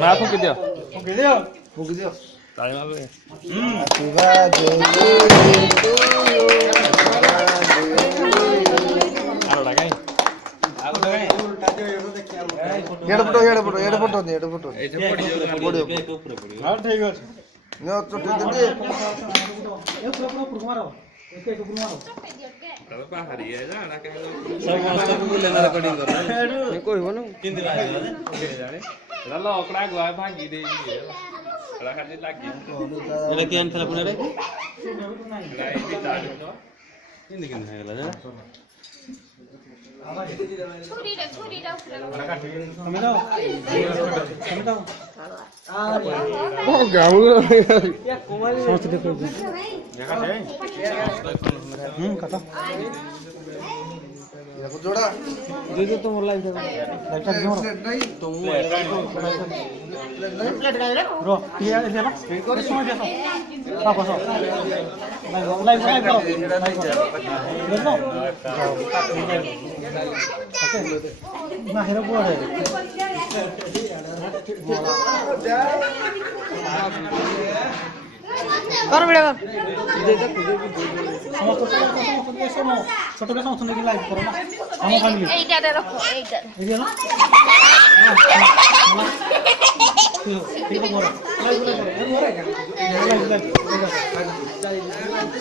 ମା ଫୁକି ଦିଅ ଫୁକି ଦିଅ ତାଳି ମାରିଲେ Happy birthday to you. ଆରଟା କାଇଁ ଏଡ ଫଟୋ ଏଇଠି ପଡ଼ିଯିବ ହଁ ଠିକ ଅଛି ନିଅ ଚଟି ଦେଦି ତାପରେ ବାହାରି ଯାଣା ସମସ୍ତଙ୍କୁ ବୁଲେନା ରେକର୍ଡିଂ କର କହିବ ନା କେମିତି ବାହାରିବ ଜାଣେ ଏଟା ଲକଡା ଗୁଆ ଭାଙ୍ଗି ଦେଇଛି ଏଟା ଖାଲି ଲାଗି ଏଟା କିଏ ଆଣିଥିଲା ପୁଣି ରେ ଏଟା ଏଇ ବିଟା କେମିତି କେମିତି ହେଇଗଲା ଯେ ছুরিটা উপরে जोड़ा दे दो तुम लाइव लाइट नहीं तुम प्लेट का रे रो ये ले ना ये समझ जा हां बस लाइव करो ले लो ओके ना हेरो बोल है कर वीडियो समस्त ছোট কে সমস্ত দেখি লাইভ করো না আমার ফ্যামিলি এইটাতে রাখো এইটা এই না ঠিক আছে বড় লাইভ করো লাইভ